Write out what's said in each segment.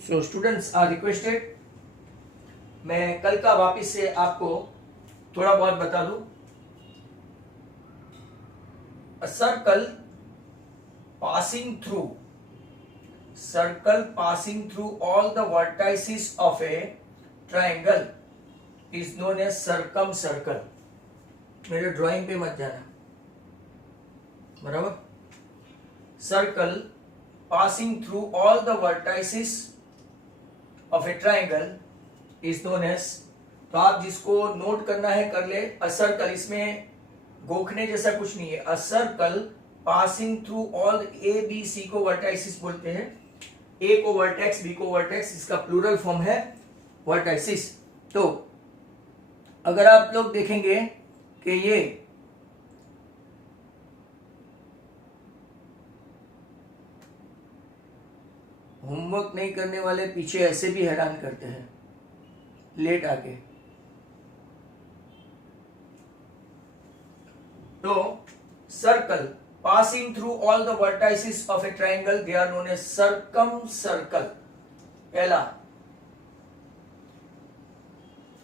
So students are requested, मैं कल का वापस से आपको थोड़ा बहुत बता दूं। A circle passing through all the vertices of a triangle is known as circumcircle। मेरे ड्राइंग पे मत जाना, बराबर। Circle passing through all the vertices of a triangle is known as, तो आप जिसको नोट करना है कर ले। अ सर्कल, इसमें गोखने जैसा कुछ नहीं है। A circle passing through all A B C को वर्टाइसिस बोलते हैं। ए को वर्टेक्स, बी को वर्टेक्स, इसका प्लूरल फॉर्म है वर्टाइसिस। तो अगर आप लोग देखेंगे कि ये होमवर्क नहीं करने वाले पीछे ऐसे भी हैरान करते हैं लेट आके। तो circle passing through all the vertices of a triangle, they are known as circumcircle। पहला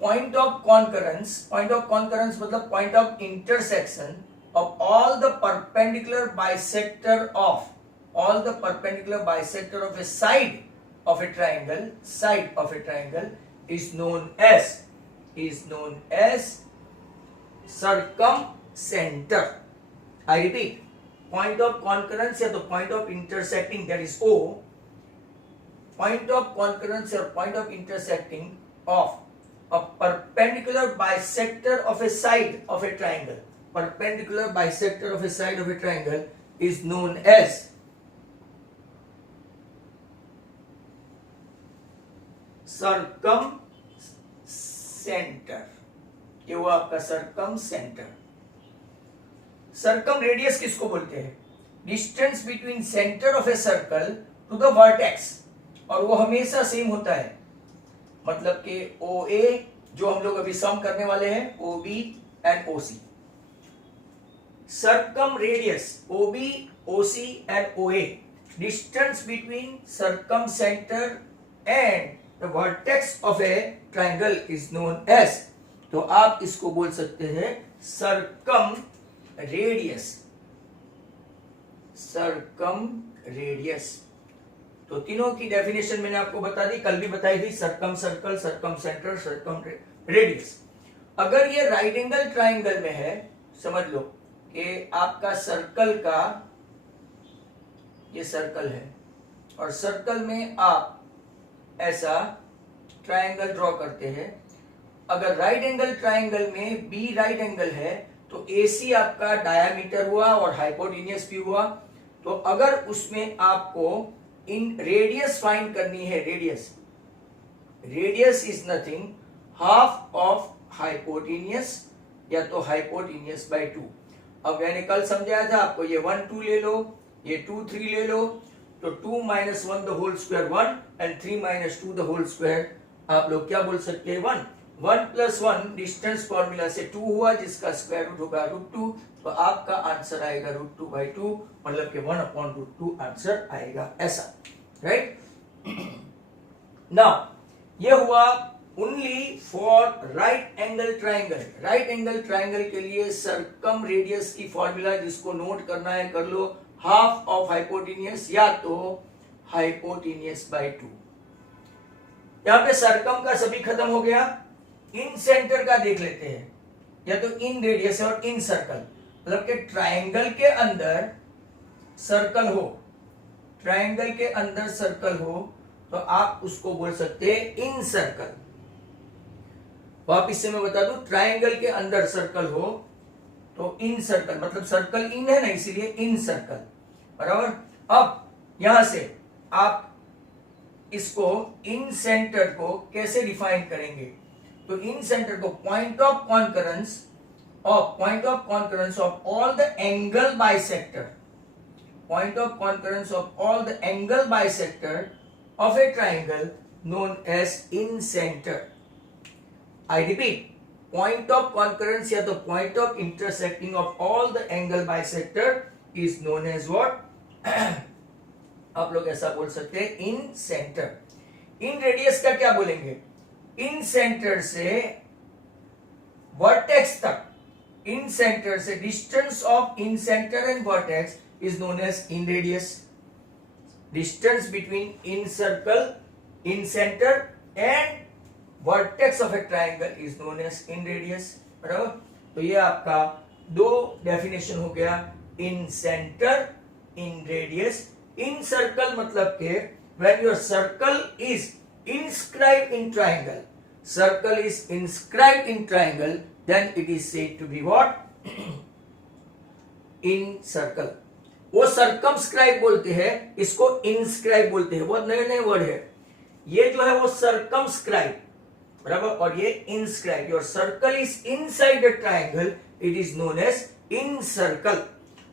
point of concurrence मतलब point of intersection of all the perpendicular bisector of a side of a triangle is known as circumcenter। I repeat, point of concurrence या तो point of intersecting, that is O, point of concurrence or point of intersecting of a perpendicular bisector of a side of a triangle, is known as circumcenter। ये हुआ आपका circumcenter। Circum radius किसको बोलते हैं? Distance between centre of a circle to the vertex, और वो हमेशा same होता है। मतलब कि ओ ए जो हम लोग अभी सम करने वाले हैं, O B and O C. Circum radius O B, O C and O A, distance between circum centre and the vertex of a triangle is known as, तो आप इसको बोल सकते हैं सर्कम रेडियस। तो तीनों की डेफिनेशन मैंने आपको बता दी, कल भी बताई थी। Circum circle, circum centre, circum radius. अगर ये राइट एंगल ट्राइंगल में है, समझ लो कि आपका सर्कल का ये सर्कल है और सर्कल में आप ऐसा ट्राइंगल ड्रॉ करते हैं। अगर राइट एंगल ट्राइंगल में बी राइट एंगल है तो AC आपका डायामीटर हुआ और हाइपोटेन्यूस भी हुआ। तो अगर उसमें आपको इन रेडियस फाइंड करनी है, radius is nothing half of hypotenuse या तो हाइपोटेन्यूस बाय 2। अब मैंने कल समझाया था आपको, ये 1 2 ले लो, ये 2 3 ले लो, तो 2 - 1 the whole square 1 and 3 - 2 the whole square, आप लोग क्या बोल सकते हैं? 1 1 + 1 डिस्टेंस फॉर्मूला से 2 हुआ, जिसका स्क्वायर रूट होगा √2, तो आपका आंसर आएगा √2/2, मतलब कि 1/√2 आंसर आएगा, ऐसा, राइट। नाउ ये हुआ only for right angle triangle. Right angle triangle के लिए सर्कम रेडियस की फॉर्मूला जिसको नोट करना है कर लो, हाफ ऑफ हाइपोटेन्यूस या तो हाइपोटेन्यूस बाय 2। यहां पे सर्कम का सभी खत्म हो गया। इन सेंटर का देख लेते हैं, या तो इन रेडियस और इन सर्कल, मतलब कि ट्राइंगल के अंदर सर्कल हो, तो आप उसको बोल सकते हैं इन सर्कल। वापिस से मैं बता दूं, ट्राइंगल के अंदर सर्कल हो तो इन सर्कल, मतलब सर्कल इन है ना, इसीलिए इन सर्कल, बराबर। अब यहां से आप इसको इन सेंटर को कैसे डिफाइन करेंगे? तो इन सेंटर को point of concurrence of all the angle bisector of a triangle known as in centre. I repeat, point of concurrence या तो point of intersecting of all the angle bisector is known as what? आप लोग ऐसा बोल सकते हैं in centre. In radius का क्या बोलेंगे? इन सेंटर से वर्टेक्स तक, इन सेंटर से distance of in centre and vertex is known as inradius. Distance between incircle, in centre and vertex of a triangle is known as inradius. बराबर. तो ये आपका दो definition हो गया, इन centre, इन radius. इन circle मतलब के when your circle is inscribed in triangle, circle is inscribed in triangle, then it is said to be what? in circle. वो circumscribe बोलते हैं, इसको inscribe बोलते हैं. बहुत नए नए वर्ड है. ये जो है वो circumscribe, बराबर, और ये inscribe. Your circle is inside the triangle, it is known as in circle.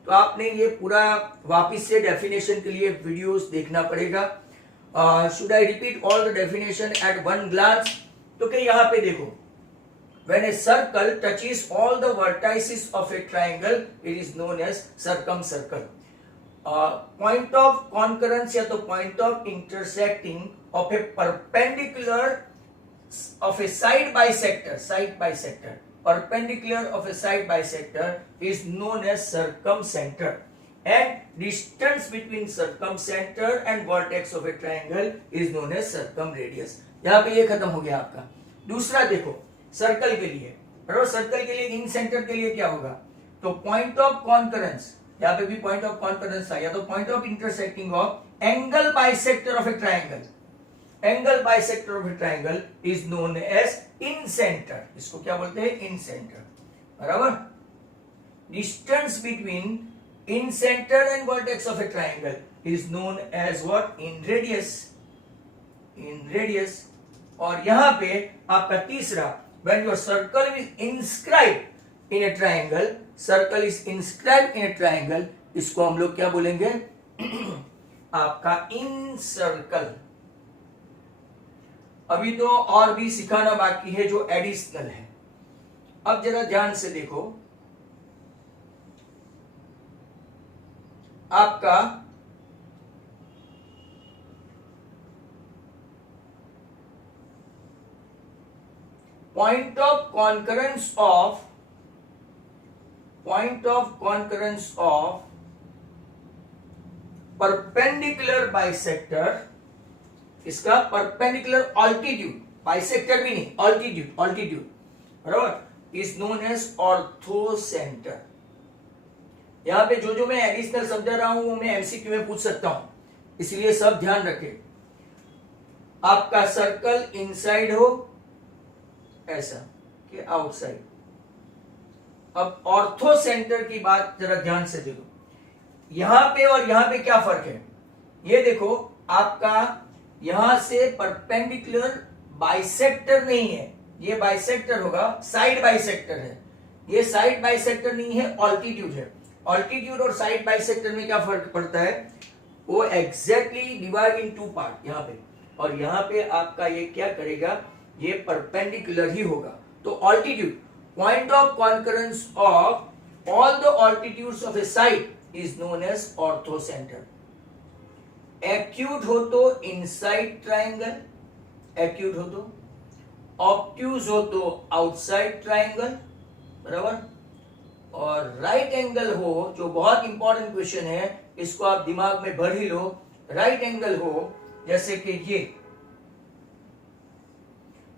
तो आपने ये पूरा वापिस से डेफिनेशन के लिए वीडियोस देखना पड़ेगा. Should I repeat all the definition at one glance? तो क्या यहाँ पे देखो, when a circle touches all the vertices of a triangle it is known as circumcircle. Point of concurrence या तो point of intersecting of a perpendicular of a side bisector, side bisector, perpendicular of a side bisector is known as circumcenter, and distance between circumcenter and vertex of a triangle is known as circumradius. यहाँ पे ये खत्म हो गया आपका. दूसरा देखो, circle के लिए, बराबर, सर्कल के लिए इन सेंटर के लिए क्या होगा? तो पॉइंट ऑफ कॉन्करेंस, यहाँ पे भी पॉइंट ऑफ कॉन्करेंस था, या तो point of intersecting of angle bisector of a triangle. Angle bisector of a triangle is known as in centre. इसको क्या बोलते हैं? In centre. बराबर. Distance between in centre and vertex of a triangle is known as what? In radius. In radius. और यहां पे आपका तीसरा, when your circle is inscribed in a triangle, circle is inscribed in a triangle, इसको हम लोग क्या बोलेंगे? आपका इन सर्कल. अभी तो और भी सिखाना बाकी है जो एडिशनल है. अब जरा ध्यान से देखो, आपका point of concurrence of perpendicular bisector, इसका परपेंडिकुलर ऑल्टीट्यूड, बाइसेक्टर भी नहीं, ऑल्टीट्यूड, बराबर, इज नोन एज ऑर्थोसेंटर. यहां पे जो जो मैं एडिशनल समझा रहा हूं वो मैं एमसीक्यू में पूछ सकता हूं, इसलिए सब ध्यान रखें. आपका सर्कल इनसाइड हो ऐसा कि आउटसाइड. अब ऑर्थोसेंटर की बात जरा ध्यान से देखो, यहां पे और यहां पे क्या फर्क है? ये देखो, आपका यहां से परपेंडिकुलर बाइसेक्टर नहीं है, ये बाइसेक्टर होगा, साइड बाइसेक्टर है. ये साइड बाइसेक्टर नहीं है, ऑल्टीट्यूड है. ऑल्टीट्यूड और साइड बाइसेक्टर में क्या फर्क पड़ता है? वो exactly divide into part यहां पे, और यहां पे आपका ये क्या करेगा? ये परपेंडिकुलर ही होगा. तो altitude, point of concurrence of all the altitudes of a side is known as orthocentre. Acute हो तो इनसाइड ट्राइंगल, एक्यूट हो तो, ऑब्ट्यूज हो तो आउटसाइड ट्राइंगल, बराबर. और राइट एंगल हो, जो बहुत इंपॉर्टेंट क्वेश्चन है, इसको आप दिमाग में भर ही लो. राइट एंगल हो जैसे कि ये,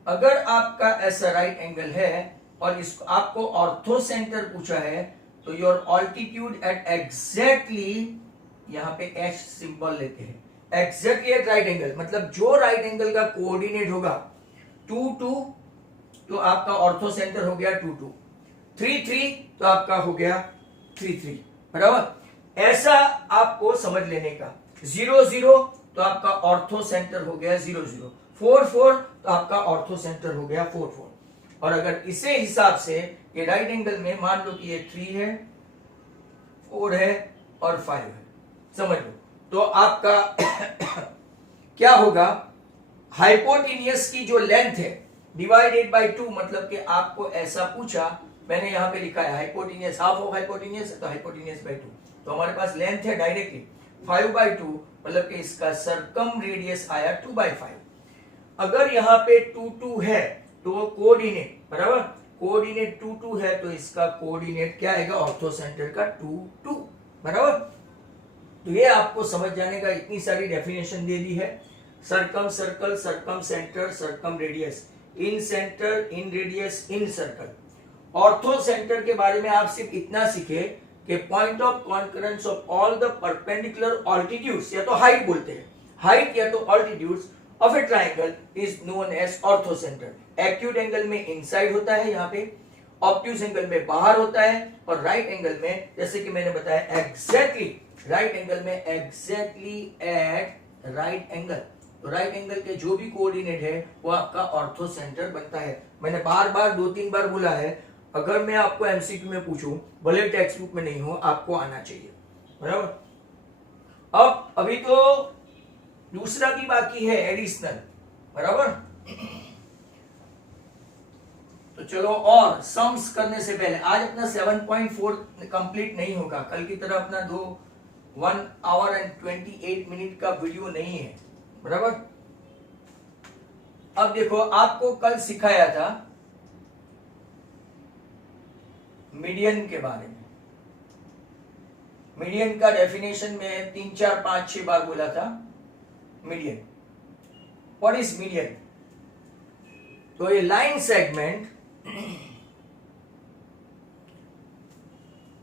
अगर आपका ऐसा राइट एंगल है और इसको आपको ऑर्थोसेंटर पूछा है, तो योर ऑल्टीट्यूड एट एग्जैक्टली, यहां पे एच सिंबल लेते हैं, एग्जैक्टली एट राइट एंगल, मतलब जो राइट एंगल का कोऑर्डिनेट होगा 2 2, तो आपका ऑर्थोसेंटर हो गया 2 2. 3 3, तो आपका हो गया 3 3, बराबर. ऐसा आपको समझ लेने का. 0 0, तो आपका ऑर्थोसेंटर हो गया 0 0. 4 4, तो आपका ऑर्थोसेंटर हो गया 4 4. और अगर इसे हिसाब से ये राइट एंगल में मान लो कि ये 3 है, 4 है और 5 है, समझ लो, तो आपका क्या होगा? हाइपोटेनियस की जो लेंथ है डिवाइडेड बाय 2, मतलब कि आपको ऐसा पूछा, मैंने यहां पे लिखा है हाइपोटेनियस, हाफ ऑफ हाइपोटेनियस है तो हाइपोटेनियस बाय 2, तो हमारे पास लेंथ है डायरेक्टली 5/2, मतलब कि इसका सरकम रेडियस आया 2/5. अगर यहाँ पे 2 2 है तो वो कोऑर्डिनेट, बराबर, कोऑर्डिनेट 2 2 है तो इसका कोऑर्डिनेट क्या आएगा, ऑर्थो सेंटर का 2 2, बराबर। तो ये आपको समझ जाने का, इतनी सारी डेफिनेशन दे दी है। Circum circle, circum centre, circum radius, in centre, in radius, in circle. Ortho centre के बारे में आप सिर्फ इतना सीखे कि point of concurrence of all the perpendicular altitudes, या तो हाइट बोलते हैं, हाइट या तो altitudes of a triangle is known as ortho centre. Acute angle में इनसाइड होता है यहाँ पे, ऑब्ट्यूज एंगल में बाहर होता है, और राइट एंगल में, जैसे कि मैंने बताया, एग्जैक्टली राइट एंगल में, एग्जैक्टली एट राइट एंगल। तो राइट एंगल के जो भी कोऑर्डिनेट है वो आपका ऑर्थो सेंटर बनता है। मैंने बार बार 2-3 बार बोला है, अगर मैं आपको एमसीक्यू में पूछूं, भले टेक्स्ट बुक में नहीं हो, आपको आना चाहिए, बराबर। अब अभी तो दूसरा भी बाकी है, एडिशनल, बराबर। तो चलो, और सम्स करने से पहले, आज अपना 7.4 कंप्लीट नहीं होगा, कल की तरह अपना 1 आवर एंड 28 मिनट का वीडियो नहीं है, बराबर। अब देखो, आपको कल सिखाया था मीडियन के बारे में। मीडियन का डेफिनेशन में 3 4 5 6 बार बोला था मीडियन। What is median? तो ये line segment,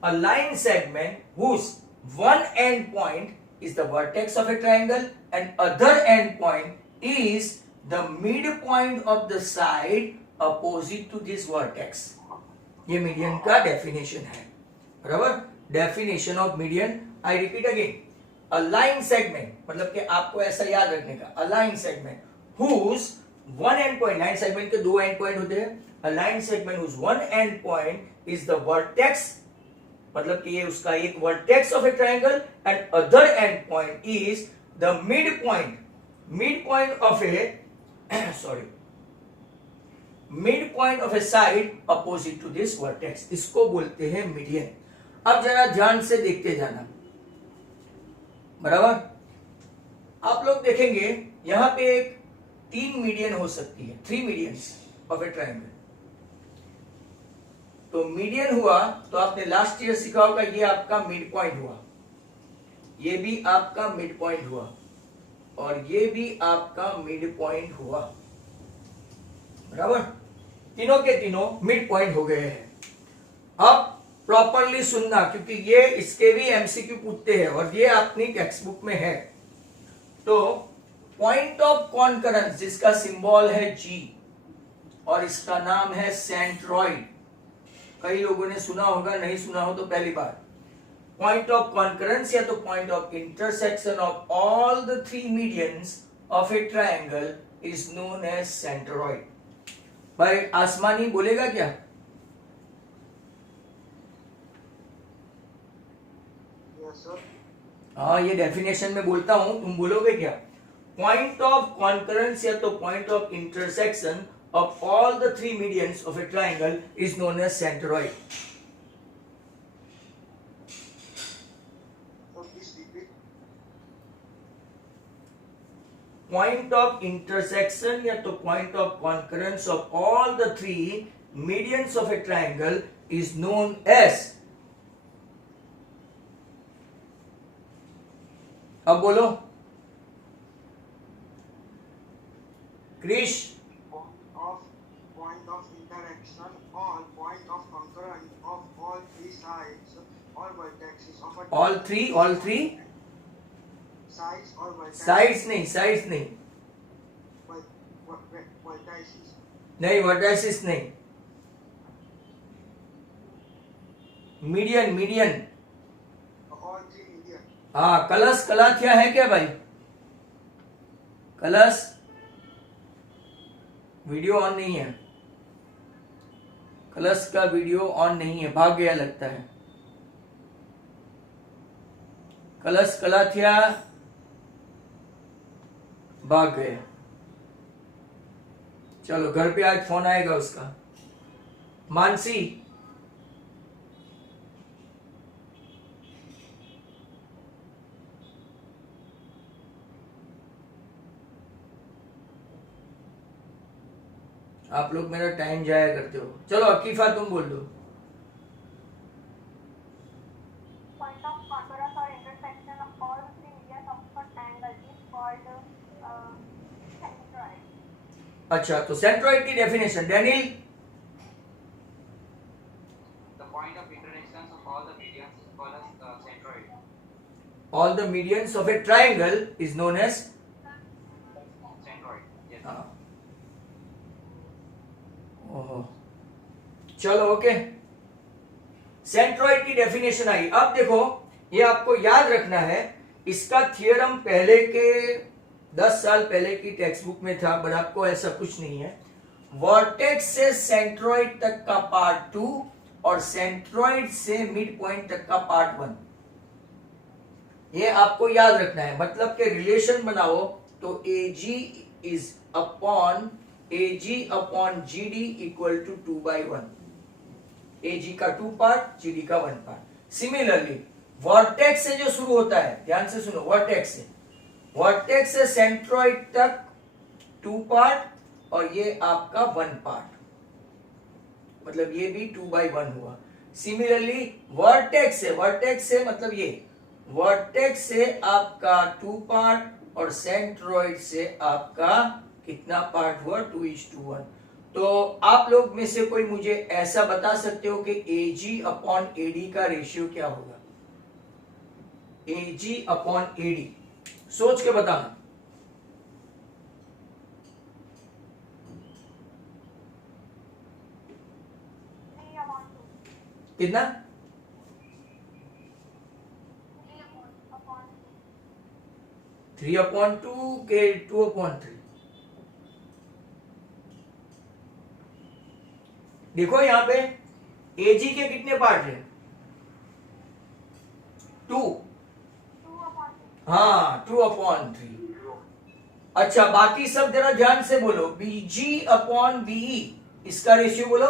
a line segment whose one end point is the vertex of a triangle and other end point is the midpoint of the side opposite to this vertex. ये median का definition है, बराबर। Definition of median, I repeat again, a line segment, मतलब कि आपको ऐसा याद रखने का, a line segment whose one end point, line segment के 2 एंड पॉइंट होते हैं, a line segment whose one end point is the vertex, मतलब कि ये उसका एक vertex of a triangle, and other end point is the mid point of a sorry mid point of a side opposite to this vertex, इसको बोलते हैं median. अब जरा ध्यान से देखते जाना, बराबर। आप लोग देखेंगे यहां पे एक 3 मीडियन हो सकती है, 3 मीडियंस ऑफ ए ट्रायंगल। तो मीडियन हुआ तो आपने लास्ट ईयर सीखा होगा, ये आपका मिड पॉइंट हुआ, ये भी आपका मिड पॉइंट हुआ, और ये भी आपका मिड पॉइंट हुआ, बराबर। तीनों के तीनों मिड पॉइंट हो गए हैं। अब प्रॉपरली सुनना, क्योंकि ये इसके भी एमसीक्यू पूछते हैं और ये अपनी टेक्स्ट बुक में है। तो पॉइंट ऑफ कॉन्करेंस, जिसका सिंबल है जी और इसका नाम है सेंट्रॉइड, कई लोगों ने सुना होगा, नहीं सुना हो तो पहली बार। पॉइंट ऑफ कॉन्करेंस या तो point of intersection of all the 3 medians of a triangle is known as centroid. भाई आसमानी बोलेगा क्या? हाँ, ये डेफिनेशन में बोलता हूं, तुम बोलोगे क्या? पॉइंट ऑफ कॉन्करेंस या तो point of intersection of all the 3 medians of a triangle is known as centroid. Point of intersection या तो point of concurrence of all the 3 medians of a triangle is known as, अब बोलो Krrish. all three sides नहीं vertices नहीं, median. हाँ, कलश Calathea है क्या भाई? कलश वीडियो ऑन नहीं है, कलश का वीडियो ऑन नहीं है, भाग गया लगता है। कलश कलाथिया भाग गया, चलो घर पे आज फोन आएगा उसका। मानसी, आप लोग मेरा टाइम जाया करते हो। चलो अकीफा तुम बोल दो। Point of convergence or intersection of all the three medians of a triangle is called centroid. अच्छा, तो सेंट्रॉइड की definition Daniel. The point of intersection of all the medians is called as centroid. All the medians of a triangle is known as Centroid. Yes. हाँ। ओहो, चलो okay, centroid की definition आई। अब देखो, ये आपको याद रखना है, इसका थियरम पहले के 10 साल पहले की टेक्स्ट बुक में था, बट आपको ऐसा कुछ नहीं है। वर्टेक्स से सेंट्रॉइड तक का पार्ट 2 और सेंट्रॉइड से मिड पॉइंट तक का पार्ट 1, ये आपको याद रखना है। मतलब के रिलेशन बनाओ तो AG is upon AG upon GD equal to 2/1। AG का 2 पार्ट, GD का 1 पार्ट। सिमिलरली वर्टेक्स से जो शुरू होता है, ध्यान से सुनो, वर्टेक्स से सेंट्रॉइड तक 2 पार्ट और ये आपका 1 पार्ट, मतलब ये भी 2/1 हुआ। सिमिलरली वर्टेक्स से मतलब ये वर्टेक्स से आपका 2 पार्ट और सेंट्रॉइड से आपका कितना पार्ट हुआ, 2:1। तो आप लोग में से कोई मुझे ऐसा बता सकते हो कि AG अपॉन AD का रेशियो क्या होगा? AG अपॉन AD सोच के बताना। कितना? 3/2 के 2/3। देखो यहां पे AG के कितने पार्ट हैं? 2। हाँ, 2/3। अच्छा, बाकी सब जरा ध्यान से बोलो। BG अपॉन BE, इसका रेशियो बोलो।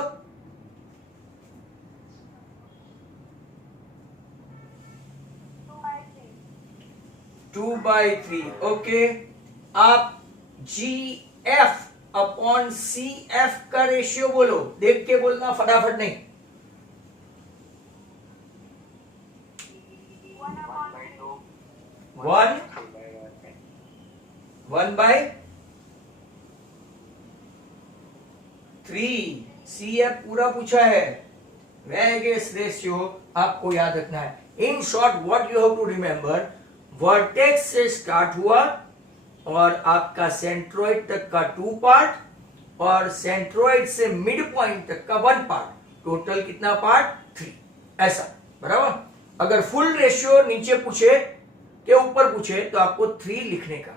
2/3। ओके, आप GF अपॉन CF का रेशियो बोलो। देख के बोलना, फटाफट नहीं। 1/3। CF पूरा पूछा है। वेगेस रेशियो आपको याद रखना है। In short what you have to remember, vertex से स्टार्ट हुआ और आपका सेंट्रॉइड तक का 2 पार्ट और सेंट्रॉइड से मिड पॉइंट तक का 1 पार्ट, टोटल कितना पार्ट? 3। ऐसा, बराबर। अगर फुल रेशियो नीचे पूछे के ऊपर पूछे तो आपको 3 लिखने का,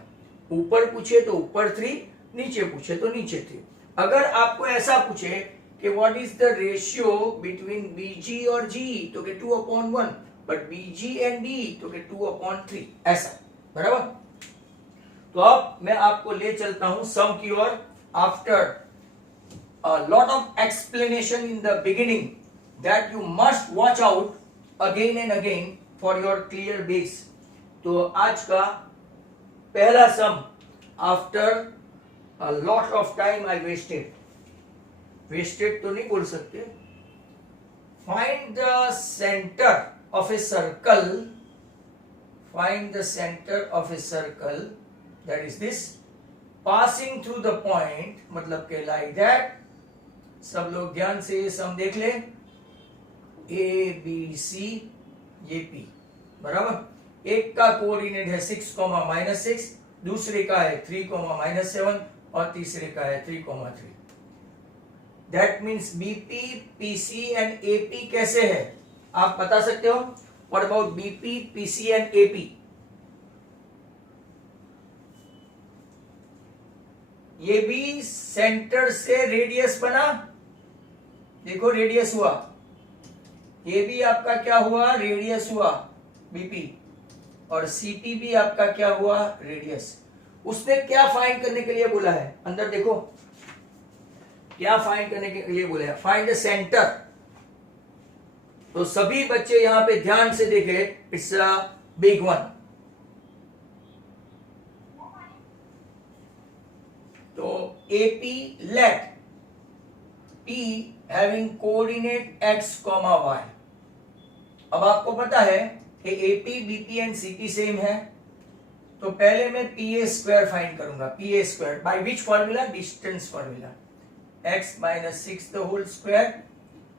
ऊपर पूछे तो ऊपर 3, नीचे पूछे तो नीचे 3। अगर आपको ऐसा पूछे कि what is the ratio between BG और GE तो कि 2/1, बट BG एंड DE तो कि 2/3, ऐसा, बराबर। तो अब मैं आपको ले चलता हूं सम की ओर। After a lot of explanation in the beginning that you must watch out again and again for your clear base. तो आज का पहला sum, after a lot of time I wasted तो नहीं बोल सकते। Find the centre of a circle, find the center of a circle, that is this, passing through the point, मतलब के like that। सब लोग ध्यान से ये सम देख ले। A B C ये P, बराबर। एक का कोऑर्डिनेट है 6, दूसरे का है 3, और तीसरे का है 3, that means BP, PC and AP कैसे है आप बता सकते हो? What about BP, PC and AP? ये भी सेंटर से रेडियस बना, देखो रेडियस हुआ। ये भी आपका क्या हुआ? रेडियस हुआ BP। और CP भी आपका क्या हुआ? रेडियस। उसने क्या फाइंड करने के लिए बोला है? अंदर देखो क्या फाइंड करने के लिए बोला है? Find the centre. तो सभी बच्चे यहां पे ध्यान से देखे, इट्स अ बिग वन। तो AP let P having coordinate x, y। अब आपको पता है कि AP, BP and CP same है, तो पहले मैं PA स्क्वायर फाइंड करूंगा। PA square by which formula? Distance formula. x minus 6 the whole square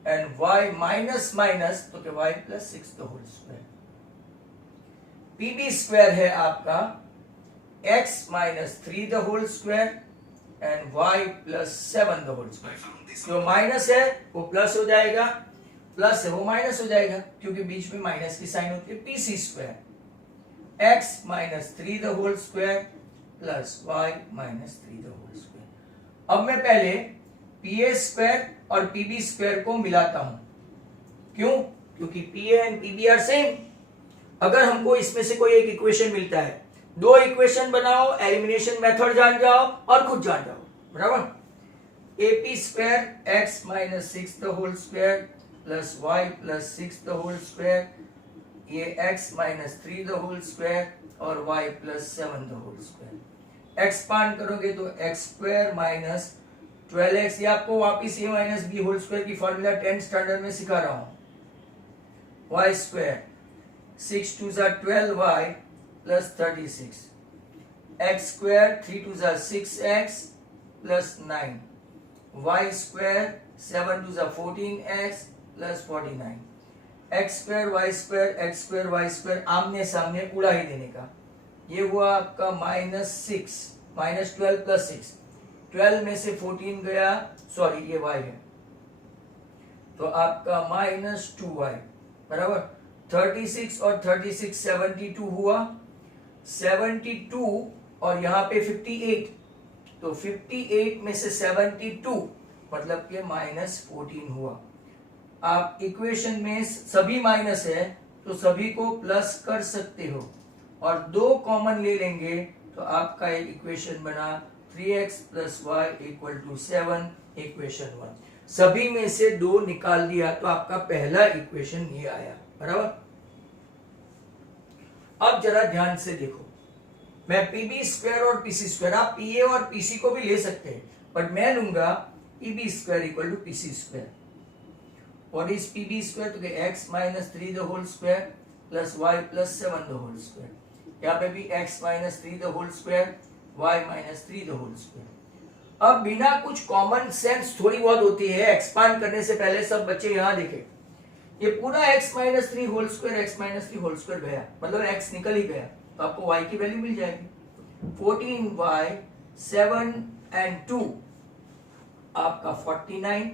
and y minus minus तो y plus 6 the whole square. PB square है आपका x minus 3 the whole square and y plus 7 the whole square. जो minus है वो plus हो जाएगा, plus है वो माइनस हो जाएगा, क्योंकि बीच में माइनस की साइन होती है। PC square x minus 3 the whole square plus y minus 3 the whole square. अब मैं पहले PA स्क्वायर और PB स्क्वायर को मिलाता हूं। क्यों? क्योंकि PA and PB are same. अगर हमको इसमें से कोई एक इक्वेशन मिलता है, दो इक्वेशन बनाओ, एलिमिनेशन मेथड जान जाओ और खुद जान जाओ, बराबर। AP square x minus 6 the whole square plus y plus 6 the whole square, ये x minus 3 the whole square और y plus 7 the whole square. Expand करोगे तो x स्क्वायर माइनस 12x, ये आपको वापिस a minus b whole square की formula 10th standard में सिखा रहा हूं। y स्क्वायर 6 2 जा 12y प्लस 36, x स्क्वायर 3 2 जा 6x प्लस 9, y स्क्वायर 7 2 जा 14x plus 49, x square y square x square y square आमने सामने उड़ा ही देने का। ये हुआ आपका माइनस 6 माइनस 12 प्लस 6, 12 में से 14 गया, सॉरी ये y है, तो आपका माइनस 2y बराबर। 36 और 36 72 हुआ, 72 और यहाँ पे 58, तो 58 में से 72 मतलब कि माइनस 14 हुआ। आप इक्वेशन में सभी माइनस है तो सभी को प्लस कर सकते हो, और दो कॉमन ले लेंगे तो आपका एक इक्वेशन बना 3x plus y equal to 7, equation 1। सभी में से दो निकाल दिया तो आपका पहला इक्वेशन ये आया, बराबर। अब जरा ध्यान से देखो, मैं PB स्क्वायर और PC स्क्वायर, आप PA और PC को भी ले सकते हैं, बट मैं लूंगा PB square equal to PC square. What is PB square? तो x minus 3 the whole square plus y plus 7 the whole square. यहाँ पे भी x minus 3 the whole square y minus 3 the whole square. अब बिना कुछ common sense थोड़ी बहुत होती है, एक्सपांड करने से पहले सब बच्चे यहाँ देखें, ये पूरा x minus 3 whole square x minus 3 whole square गया, मतलब x निकल ही गया, तो आपको y की वैल्यू मिल जाएगी 14y 7 एंड 2 आपका 49,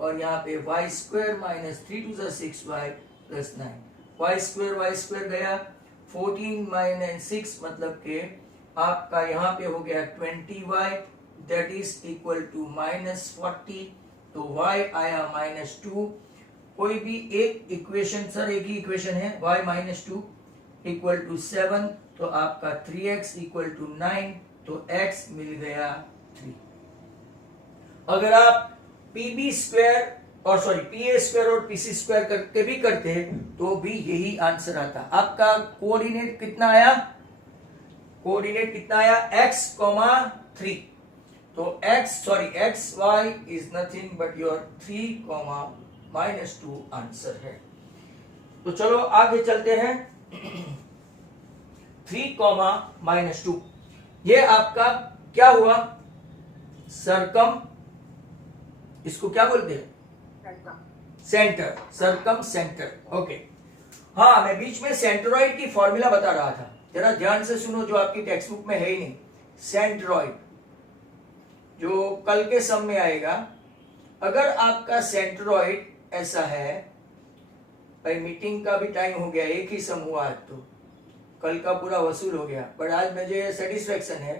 और यहाँ पे y square minus 3 2 6y plus 9, y square गया, 14 माइनस 6 मतलब के आपका यहाँ पे हो गया 20y, that is equal to minus 40, तो y आया माइनस 2। कोई भी एक इक्वेशन, सर एक ही इक्वेशन है, y माइनस 2 इक्वल टू 7, तो आपका 3x इक्वल टू 9, तो x मिल गया 3। अगर आप PB स्क्वायर और सॉरी PA स्क्वायर और PC स्क्वायर करके भी करते तो भी यही आंसर आता। आपका कोऑर्डिनेट कितना आया? कोऑर्डिनेट कितना आया? x, 3, तो x y is nothing but your 3, -2 answer है। तो चलो आगे चलते हैं। 3, -2 ये आपका क्या हुआ? सरकम, इसको क्या बोलते हैं? Centre, सरकम centre. ओके, हाँ मैं बीच में सेंट्रॉइड की फॉर्मूला बता रहा था, जरा ध्यान से सुनो, जो आपकी टेक्स्ट बुक में है ही नहीं। सेंट्रॉइड जो कल के सम में आएगा, अगर आपका सेंट्रॉइड ऐसा है, भाई मीटिंग का भी टाइम हो गया, एक ही सम हुआ आज, तो कल का पूरा वसूल हो गया, पर आज मुझे सेटिस्फेक्शन है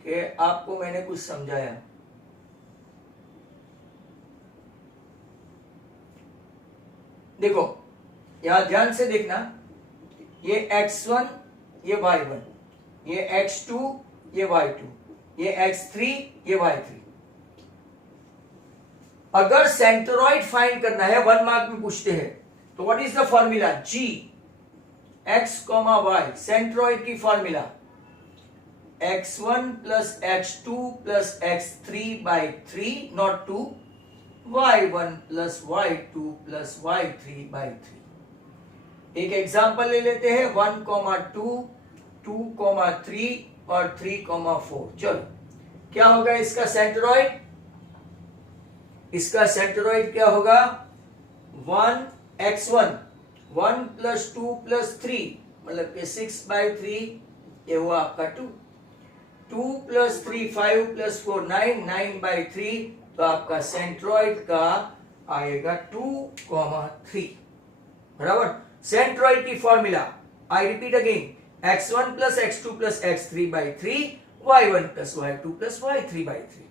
कि आपको मैंने कुछ समझाया। देखो यहां ध्यान से देखना, ये x1 ये y1, ये x2 ये y2, ये x3 ये y3। अगर सेंट्रोइड फाइंड करना है, 1 मार्क में पूछते हैं, तो what is the formula? g x, y, centroid की formula x1 plus x2 plus x3 by 3 not 2 y1 plus y2 plus y3 by 3। एक एग्जाम्पल ले लेते हैं 1,2, 2,3 और 3,4। चलो क्या होगा इसका सेंट्रोइड? इसका सेंट्रोइड क्या होगा? 1x1, 1 प्लस 2 प्लस 3 मतलब कि 6 बाई 3, ये हुआ आपका 2। 2 प्लस 3 5 प्लस 4 9, 9 बाई 3, तो आपका सेंट्रोइड का आएगा 2,3। बराबर। सेंट्रोइड की formula I repeat again, x1 plus x2 plus x3 by 3, y1 plus y2 plus y3 by 3।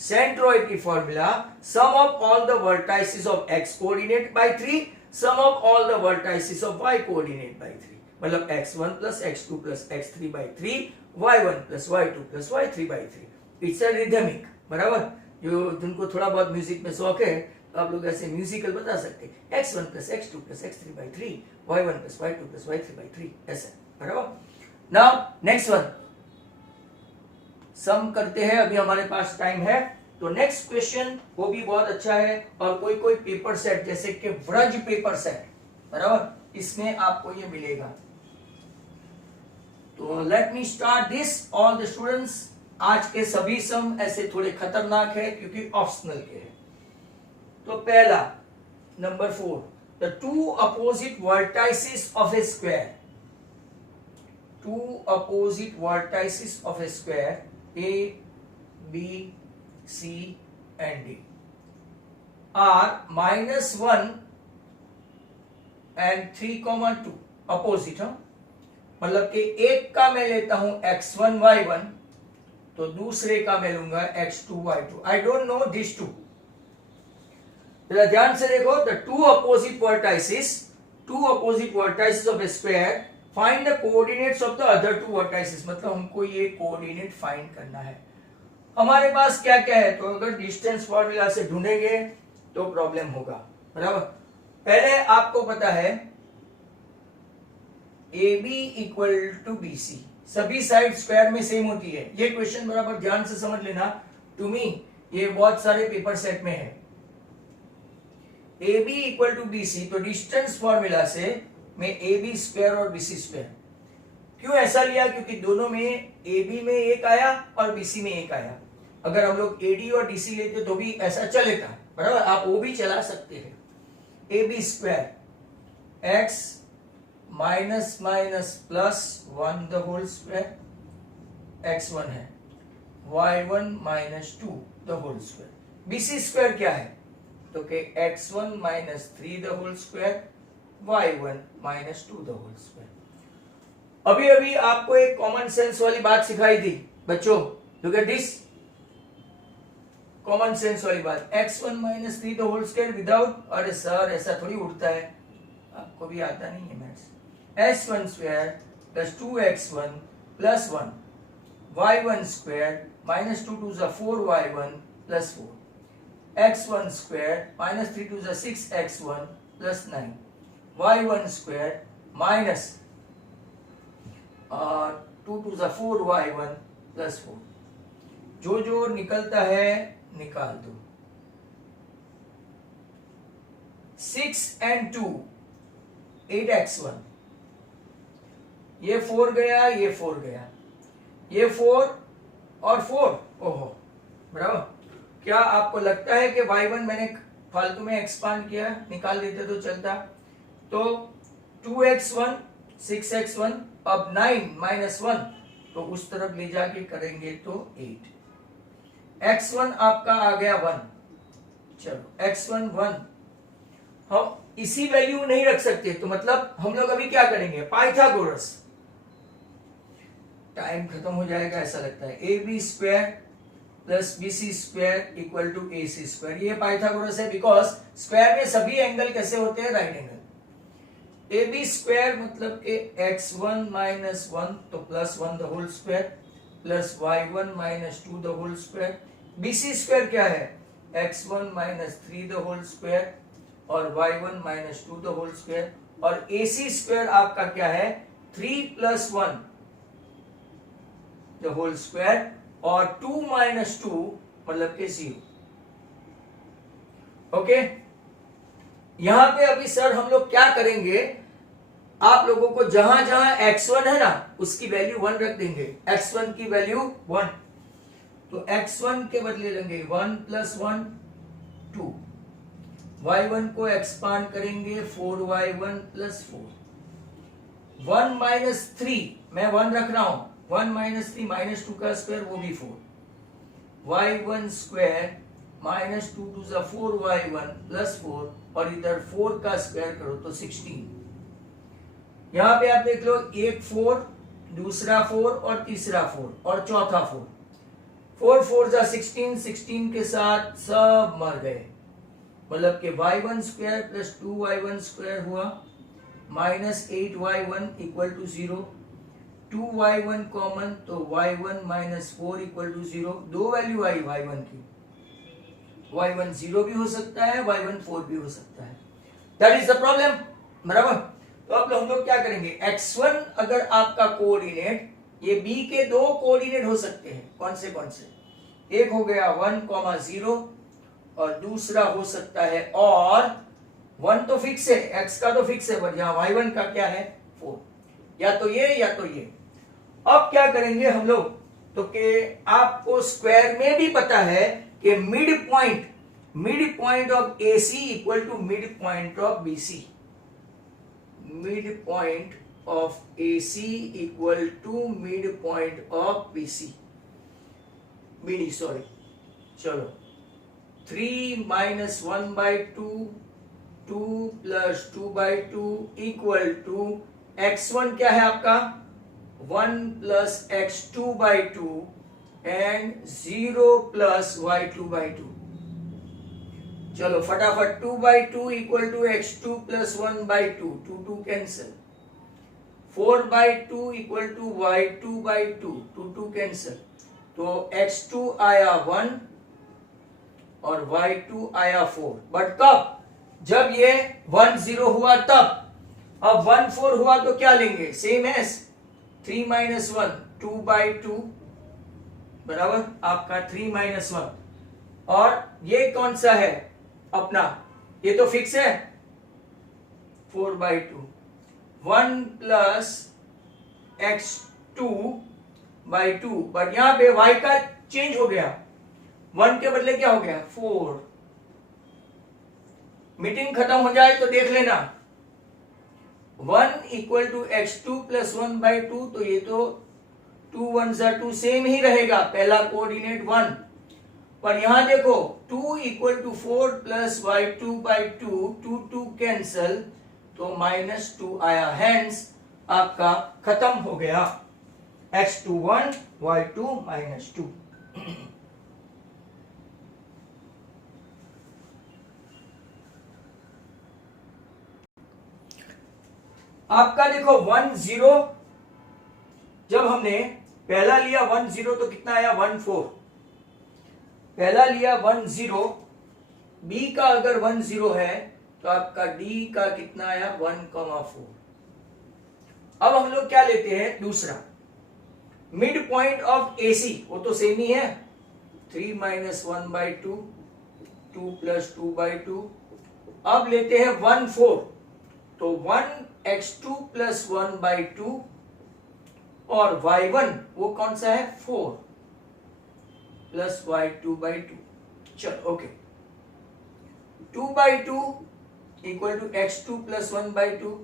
Centroid की formula sum of all the vertices of x coordinate by 3, sum of all the vertices of y coordinate by 3, मतलब x1 plus x2 plus x3 by 3, y1 plus y2 plus y3 by 3। It's a rhythmic. बराबर। जो जिनको थोड़ा बहुत music में शौक है तो आप लोग ऐसे म्यूजिकल बता सकते हैं, x1 plus x2 plus x3 by 3, y1 plus y2 plus y3 by 3, ऐसा। बराबर। नाउ नेक्स्ट वन सम करते हैं, अभी हमारे पास टाइम है। तो नेक्स्ट क्वेश्चन वो भी बहुत अच्छा है, और कोई कोई पेपर सेट जैसे कि व्रज पेपर सेट, बराबर, इसमें आपको ये मिलेगा। तो let me start this all the students. आज के सभी सम ऐसे थोड़े खतरनाक है क्योंकि ऑप्शनल के हैं। तो पहला नंबर 4, the two opposite vertices of a square, two opposite vertices of a square A, B, C and D are -1 and 3,2 opposite. मतलब कि एक का मैं लेता हूं x1 y1, तो दूसरे का मैं लूंगा x2 y2। I don't know this too. जरा ध्यान से देखो, the two opposite vertices of a square, find the coordinates of the other two vertices. मतलब हमको ये कोऑर्डिनेट फाइंड करना है। हमारे पास क्या क्या है, तो अगर डिस्टेंस फॉर्मूला से ढूंढेंगे तो प्रॉब्लम होगा। बराबर। पहले आपको पता है AB इक्वल टू BC, सभी साइड स्क्वायर में सेम होती है। ये क्वेश्चन बराबर ध्यान से समझ लेना, टू मी ये बहुत सारे पेपर सेट में है। AB इक्वल टू BC, तो डिस्टेंस फॉर्मूला से में AB स्क्वायर और BC स्क्वायर। क्यों ऐसा लिया? क्योंकि दोनों में AB में एक आया और BC में एक आया। अगर हम लोग AD और DC लेते तो भी ऐसा चलेगा। बराबर। आप वो भी चला सकते हैं। AB square x minus minus plus 1 the whole square, x1 है, y1 minus 2 the whole square. BC square क्या है? तो कि x1 minus 3 the whole square, y1 minus 2 the whole square. अभी अभी आपको एक कॉमन सेंस वाली बात सिखाई थी बच्चों, look at this, common sense वाली बात, x1 minus 3 the whole square without, अरे सर ऐसा थोड़ी उड़ता है, आपको भी आता नहीं है maths. s1 square plus 2x1 plus 1, y1 square minus 2 to the 4y1 plus 4, x1 square minus 3 to the 6x1 plus 9, y1 square minus 2 to the 4y1 plus 4। जो जो निकलता है निकाल दो। 6 and 2 8x1, ये 4 गया, ये 4 गया, ये 4 और 4, ओहो। बराबर। क्या आपको लगता है कि y1 मैंने फालतू में एक्सपांड किया, निकाल देते तो चलता? तो 2x1 6x1, अब 9 माइनस 1, तो उस तरफ ले जाके करेंगे तो 8, x1 आपका आ गया 1। चलो x1 1, हम इसी वैल्यू नहीं रख सकते, तो मतलब हम लोग अभी क्या करेंगे, पाइथागोरस। टाइम खत्म हो जाएगा ऐसा लगता है। AB square plus BC square equal to AC square, ये पाइथागोरस है, बिकॉज स्क्वायर में सभी एंगल कैसे होते हैं, राइट एंगल। AB स्क्वायर मतलब कि x1 माइनस 1, तो plus 1 the whole square, plus y1 minus 2 the whole square. BC square क्या है, x1 minus 3 the whole square और y1 minus 2 the whole square. और AC स्क्वायर आपका क्या है, 3 प्लस 1 द होल स्क्वायर और 2 माइनस 2 मतलब के 0। ओके, यहां पे अभी सर हम लोग क्या करेंगे, आप लोगों को जहां जहां x1 है ना उसकी वैल्यू 1 रख देंगे, x1 की वैल्यू 1, तो x1 के बदले लेंगे 1 + 1 2, y1 को एक्सपांड करेंगे 4y1 + 4, 1 - 3 मैं 1 रख रहा हूं, 1 - 3 -2 का स्क्वायर वो भी 4, y1 स्क्वायर -2 × 2 4y1 + 4 और इधर 4 का स्क्वायर करो तो 16। यहां पे आप देख लो, एक 4, दूसरा 4 और तीसरा 4 और चौथा 4, 4 4 जा 16, 16 के साथ सब मर गए, मतलब कि y1 स्क्वायर + 2y1 स्क्वायर हुआ -8y1 = 0, 2y1 कॉमन तो y1 - 4 = 0, दो वैल्यू आई y1 की, y1 0 भी हो सकता है, y1 4 भी हो सकता है, दैट इज द प्रॉब्लम, बराबर। तो अब हम लोग क्या करेंगे, x1 अगर आपका कोऑर्डिनेट, ये b के दो कोऑर्डिनेट हो सकते हैं, कौन से, एक हो गया 1, 0 और दूसरा हो सकता है, और 1 तो फिक्स है, x का तो फिक्स है, पर यहां y1 का क्या है 4, या तो ये या तो ये। अब क्या करेंगे हम लोग, तो कि आपको स्क्वायर में भी पता है कि mid point of AC equal to mid point of BC, mid point of AC equal to mid point of BD, sorry, चलो 3 - 1/2 2 + 2/2 इक्वल टू x1 क्या है आपका 1 + x2/2 एंड 0 + y2/2। चलो फटाफट, 2/2 equal to x2 + 1/2, 2 cancel, 4/2 equal to y2/2, 2 cancel, तो x2 आया 1 और y2 आया 4, बट कब, जब ये 1 0 हुआ तब, अब 1 4 हुआ तो क्या लेंगे, सेम एज 3 - 1 2/2 बराबर आपका 3 - 1, और ये कौन सा है अपना, ये तो फिक्स है 4/2, 1 + x2/2, बट यहां पे y का चेंज हो गया, 1 के बदले क्या हो गया 4, मीटिंग खत्म हो जाए तो देख लेना, 1 = x2 + 1/2, तो ये तो 2 1 = 2 सेम ही रहेगा, पहला कोऑर्डिनेट 1, पर यहां देखो 2 = 4 + y2/2, 2 कैंसल, तो -2 आया, हेंस आपका खत्म हो गया x2 1 y2 -2। आपका देखो 1 0, जब हमने पहला लिया 1 0 तो कितना आया 1 4, पहला लिया 1 0, b का अगर 1 0 है तो आपका d का कितना आया 1, 4। अब हम लोग क्या लेते हैं, दूसरा मिड पॉइंट ऑफ AC, वो तो सेम ही है, 3 - 1/2 2 + 2/2, अब लेते हैं 1 4, तो 1 x2 + 1/2 और y1 वो कौन सा है 4 + y2/2, चलो ओके, 2/2 = x2 + 1/2,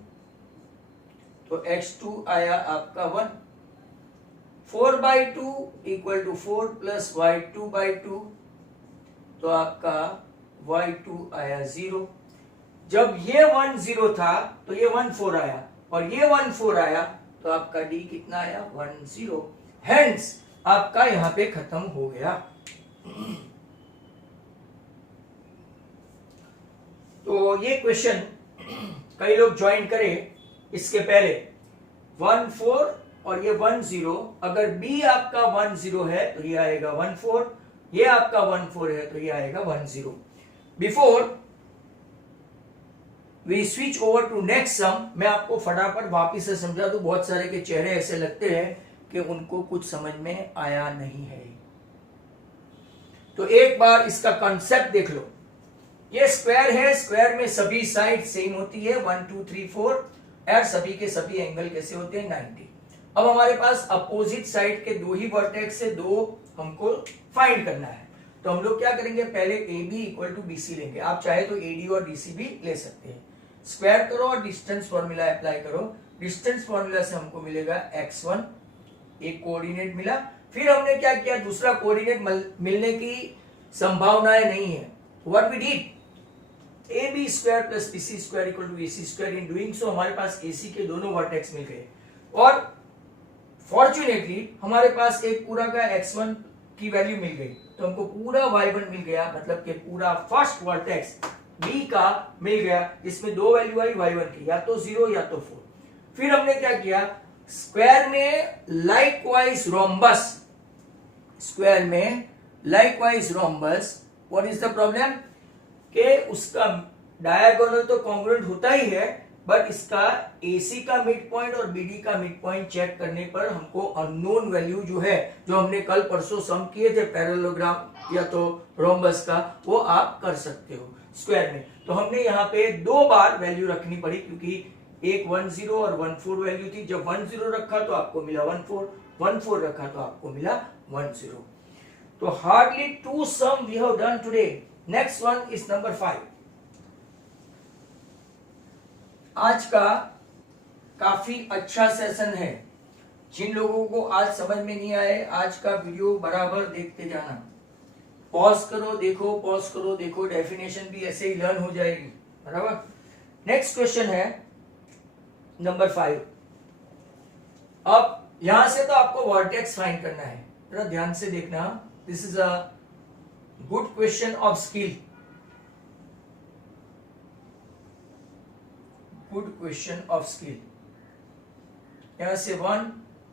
तो x2 आया आपका 1, 4/2 = 4 + y2/2, तो आपका y2 आया 0, जब ये 1 0 था तो ये 1 4 आया, और ये 1 4 आया, तो आपका d कितना आया 1 0, हेंस आपका यहां पे खत्म हो गया। तो ये क्वेश्चन कई लोग ज्वाइन करें, इसके पहले 1 4 और ये 1 0, अगर b आपका 1 0 है तो ये आएगा 1 4, ये आपका 1 4 है तो ये आएगा 1 0। Before we switch over to next sum, मैं आपको फटाफट वापिस से समझा दूं, बहुत सारे के चेहरे ऐसे लगते हैं कि उनको कुछ समझ में आया नहीं है, तो एक बार इसका कॉन्सेप्ट देख लो। ये स्क्वायर है, स्क्वायर में सभी साइड सेम होती है 1 2 3 4 और सभी के सभी एंगल कैसे होते हैं 90। अब हमारे पास अपोजिट साइड के दो ही वर्टेक्स से दो हमको फाइंड करना है, तो हम लोग क्या करेंगे, पहले A B equal to B C लेंगे। आप चाहे तो एडी और डीसी भी ले सकते हैं। स्क्वायर करो और डिस्टेंस फॉर्मूला अप्लाई करो। डिस्टेंस फॉर्मूला से हमको मिलेगा x1, एक कोऑर्डिनेट मिला। फिर हमने क्या किया, दूसरा कोऑर्डिनेट मिलने की संभावनाएं नहीं है। What we did, AB square plus BC square equal to AC square. In doing so हमारे पास AC के दोनों वर्टेक्स मिल गए और फॉर्चुनेटली हमारे पास एक पूरा का x1 की वैल्यू मिल गई, तो हमको पूरा y1 मिल गया, मतलब कि पूरा फर्स्ट वर्टेक्स B का मिल गया, जिसमें दो वैल्यू आई y1 की, या तो 0 या तो 4। फिर हमने क्या किया, स्क्वायर में लाइकवाइज रोम्बस, स्क्वायर में likewise rhombus. What is the problem कि उसका डायगोनल तो कॉन्ग्रुएंट होता ही है, बट इसका AC का मिड पॉइंट और BD का मिड पॉइंट चेक करने पर हमको अननोन वैल्यू जो है, जो हमने कल परसों सम किए थे पैरेललोग्राम या तो रोम्बस का, वो आप कर सकते हो स्क्वायर में। तो हमने यहाँ पे दो बार वैल्यू रखनी पड़ी, क्योंकि एक 10 और 14 वैल्यू थी। जब 10 रखा तो आपको मिला 14 रखा तो आपको मिला 10। तो hardly 2 sum we have done today. Next one is number 5। आज का काफी अच्छा सेशन है। जिन लोगों को आज समझ में नहीं आए, आज का वीडियो बराबर देखते जाना। पॉज करो देखो, पॉज करो देखो, डेफिनेशन भी ऐसे ही लर्न हो जाएगी, बराबर। नेक्स्ट क्वेश्चन है नंबर 5। अब यहां से तो आपको वर्टेक्स फाइंड करना है, जरा ध्यान से देखना। This is a good question of skill, good question of skill. यहां से 1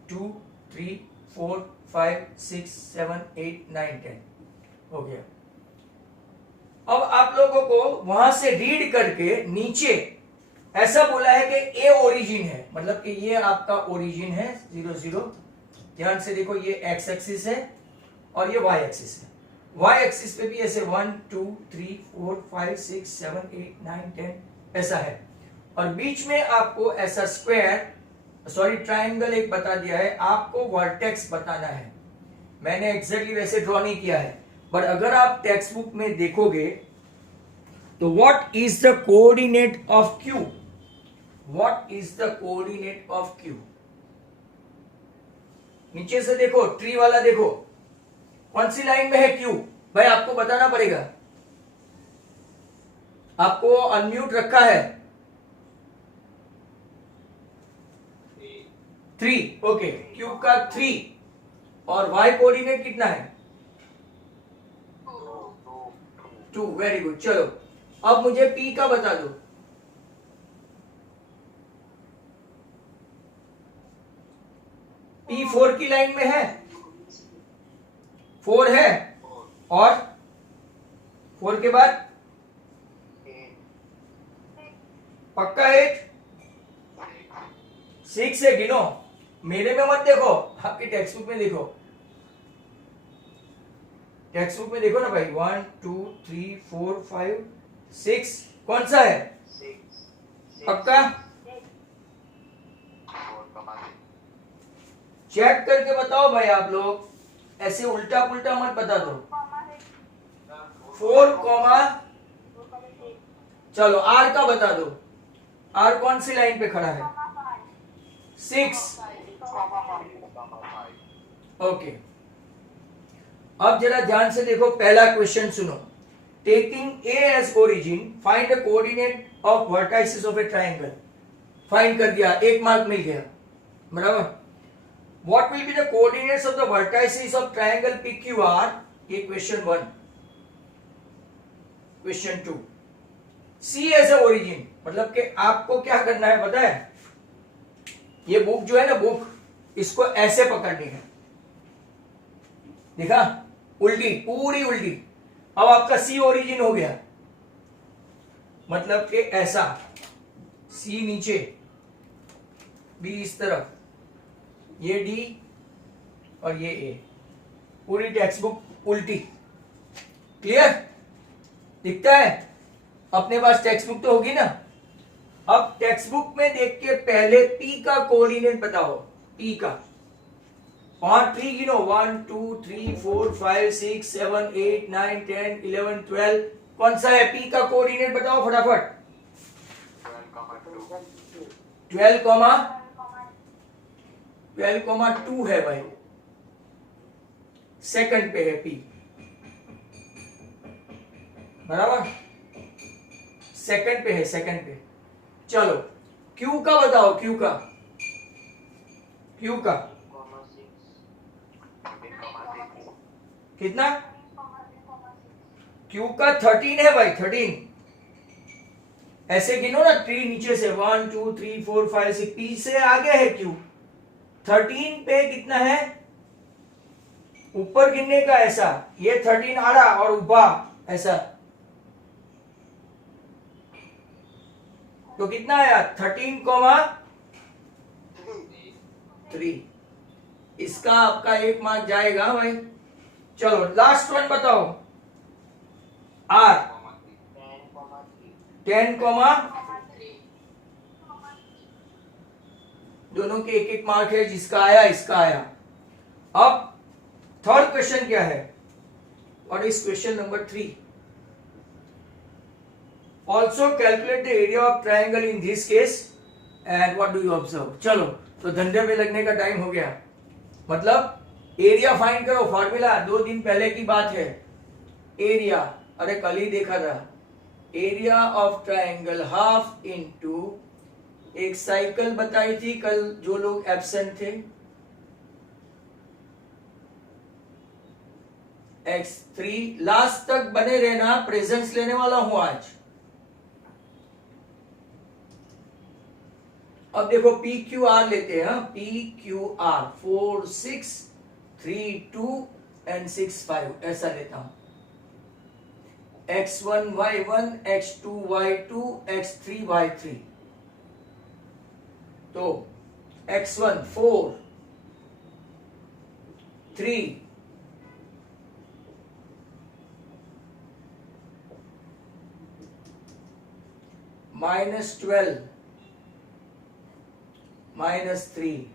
2 3 4 5 6 7 8 9 10 हो गया। अब आप लोगों को वहां से रीड करके नीचे ऐसा बोला है कि ए ओरिजिन है, मतलब कि ये आपका ओरिजिन है 0 0। ध्यान से देखो, ये एक्स एक्सिस है और ये वाई एक्सिस है। वाई एक्सिस पे भी ऐसे 1 2 3 4 5 6 7 8 9 10 ऐसा है, और बीच में आपको ऐसा स्क्वायर सॉरी ट्राइंगल एक बता दिया है। आपको वर्टेक्स बताना है। मैंने एग्जैक्टली वैसे ड्रॉ नहीं किया है, बट अगर आप टेक्स्ट बुक में देखोगे तो what is the coordinate of Q, what is the coordinate of Q. नीचे से देखो, ट्री वाला देखो, कौन सी लाइन में है क्यू, भाई आपको बताना पड़ेगा। आपको अनम्यूट रखा है 3, ओके। क्यूब का 3 और वाई कोऑर्डिनेट कितना है 2, वेरी गुड। चलो अब मुझे पी का बता दो। पी 4 की लाइन में है, 4 है, और 4 के बाद पक्का 8 6 है, गिनो। मेरे में मत देखो, आपके टेक्स्ट बुक में देखो, टेक्स्ट बुक में देखो ना भाई। 1 2 3 4 5 6 कौन सा है पक्का, चेक करके बताओ भाई आप लोग, ऐसे उल्टा पुल्टा मत बता दो। 4, चलो आर का बता दो, आर कौन सी लाइन पे खड़ा है 6, ओके। अब जरा ध्यान से देखो, पहला क्वेश्चन सुनो। Taking A as origin find the coordinate of vertices of a triangle. Find कर दिया, 1 मार्क मिल गया, बराबर। What will be the coordinates of the vertices of triangle PQR, ये question 1। Question 2, C as a origin, मतलब कि आपको क्या करना है पता है, ये बुक जो है ना, बुक इसको ऐसे पकड़नी है, देखा, उल्टी, पूरी उल्टी। अब आपका सी ओरिजिन हो गया, मतलब कि ऐसा, सी नीचे, बी इस तरफ, ये डी और ये ए, पूरी टेक्स्ट बुक उल्टी। क्लियर दिखता है। अपने पास टेक्स्ट बुक तो होगी ना। अब टेक्स्ट बुक में देख के पहले पी का कोऑर्डिनेट बताओ, पी का, और ट्री गिनो 1 2 3 4 5 6 7 8 9 10 11 12, कौन सा है पी का कोऑर्डिनेट बताओ फटाफट। 12, 12,2 है भाई, सेकंड पे है पी, बराबर, सेकंड पे है, सेकंड पे। चलो क्यू का बताओ, क्यू का, क्यू का कितना, क्यू का 13 है भाई, 13। ऐसे गिनो ना, ट्री नीचे से 1 2 3 4 5 6, पी से आगे है क्यू, 13 पे कितना है, ऊपर गिनने का ऐसा, ये 13 आड़ा और ऊपर ऐसा, तो कितना आया 13,3। इसका आपका 1 मार्क जाएगा भाई। चलो लास्ट वन बताओ, आर 10, दोनों के 1 मार्क है, जिसका आया इसका आया। अब थर्ड क्वेश्चन क्या है, और इस question number 3, also calculate the area of triangle in this case and what do you observe. चलो तो धंधे पे लगने का टाइम हो गया, मतलब एरिया फाइंड करो, फॉर्मूला 2 दिन पहले की बात है। एरिया, अरे कल ही देखा था, area of triangle half into, एक साइकिल बताई थी कल जो लोग एब्सेंट थे, x3, लास्ट तक बने रहना, प्रेजेंस लेने वाला हूं आज। अब देखो पी क्यू आर लेते हैं, पी क्यू आर 4 6 3 2 एंड 6 5, ऐसा लेता हूं, x1 y1 x2 y2 x3 y3। तो x1 4 3 -12 -3।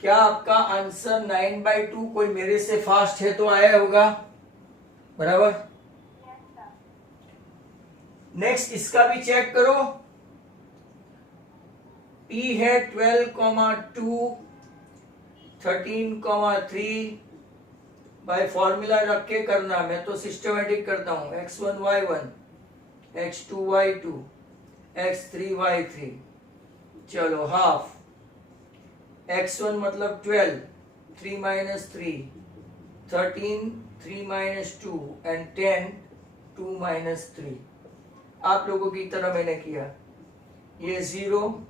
क्या आपका आंसर 9/2 कोई मेरे से फास्ट है तो आया होगा, बराबर। नेक्स्ट इसका भी चेक करो, P है 12,2 13,3, बाय फॉर्मूला रख के करना, मैं तो सिस्टमेटिक करता हूं, x1 y1 x2 y2 x3 y3। चलो हाफ, x1 मतलब 12 3 minus 3 13 3 minus 2 and 10 2 minus 3। आप लोगों की तरह मैंने किया, ये 0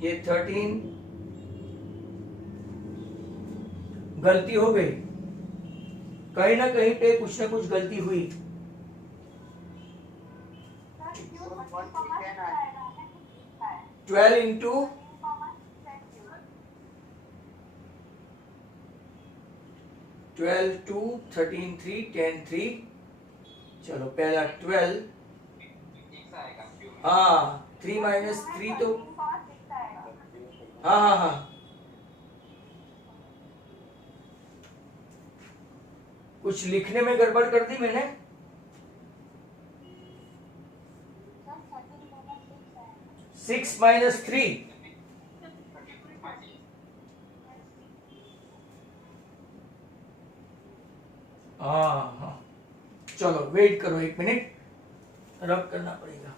ये 13, गलती हो गई कहीं ना कहीं पे, कुछ ना कुछ गलती हुई। सर क्यू 13 आएगा, 12 इंटू 12 2 13 3 10 3। चलो पहला 12, हाँ 3 minus 3 तो, हाँ हाँ हाँ, कुछ लिखने में गड़बड़ कर दी मैंने। 6 minus 3, हाँ, चलो वेट करो 1 मिनट, रब करना पड़ेगा।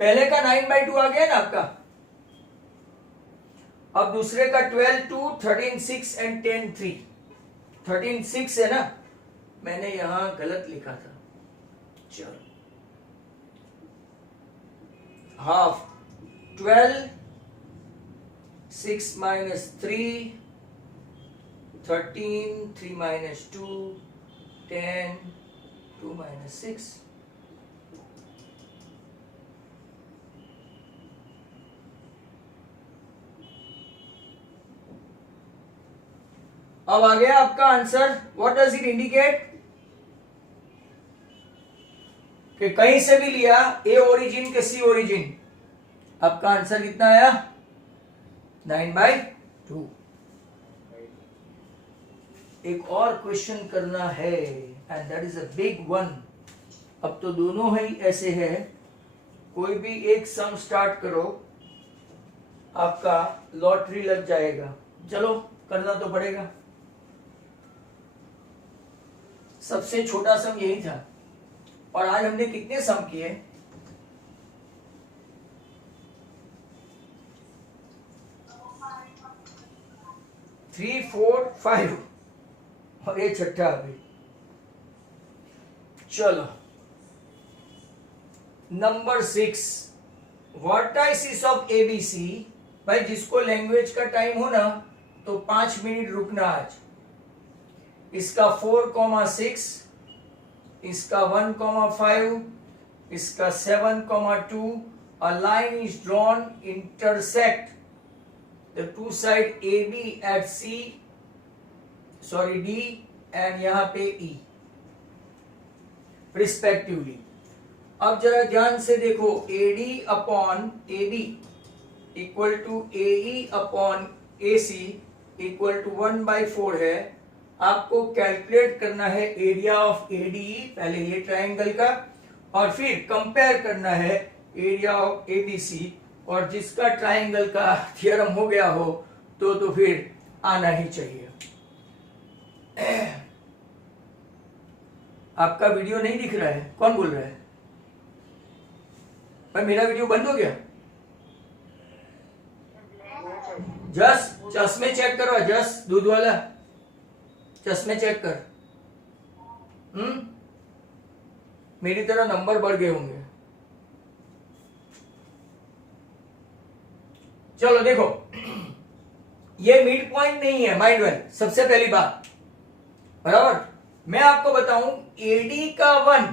पहले का 9/2 आ गया ना आपका, अब दूसरे का 12 2 13 6 एंड 10 3। 13 6 है ना, मैंने यहां गलत लिखा था, चलो हाफ 12 6 minus 3 13 3 minus 2 10 2 minus 6। अब आ गया आपका answer. What does it indicate? कि कहीं से भी लिया, ए ओरिजिन के सी ओरिजिन, आपका आंसर कितना आया? 9/2। एक और क्वेश्चन करना है and that is a big one. अब तो दोनों ही ऐसे है, कोई भी एक सम स्टार्ट करो, आपका लॉटरी लग जाएगा। चलो करना तो पड़ेगा। सबसे छोटा सम यही था और आज हमने कितने सम किए? 3, 4, 5 और ये छठा अभी। चलो नंबर 6, वर्टाइसिस ऑफ एबीसी। भाई जिसको लैंग्वेज का टाइम हो ना तो 5 मिनट रुकना आज। इसका 4,6, इसका 1,5, इसका 7,2। A line is drawn intersect the two side AB at D and यहाँ पे E respectively। अब जरा ध्यान से देखो, AD upon AB equal to AE upon AC equal to 1/4 है। आपको कैलकुलेट करना है एरिया ऑफ ADE, पहले ये ट्राइंगल का, और फिर कंपेयर करना है एरिया ऑफ ABC। और जिसका ट्राइंगल का थ्योरम हो गया हो तो फिर आना ही चाहिए। आपका वीडियो नहीं दिख रहा है, कौन बोल रहा है? भाई मेरा वीडियो बंद हो गया? जस चश्मे चेक करो, जस दूध वाला चश्मे चेक कर। मेरी तरह नंबर बढ़ गए होंगे। चलो देखो, ये मिड पॉइंट नहीं है, माइंड वेल, सबसे पहली बात, बराबर। मैं आपको बताऊं, AD का 1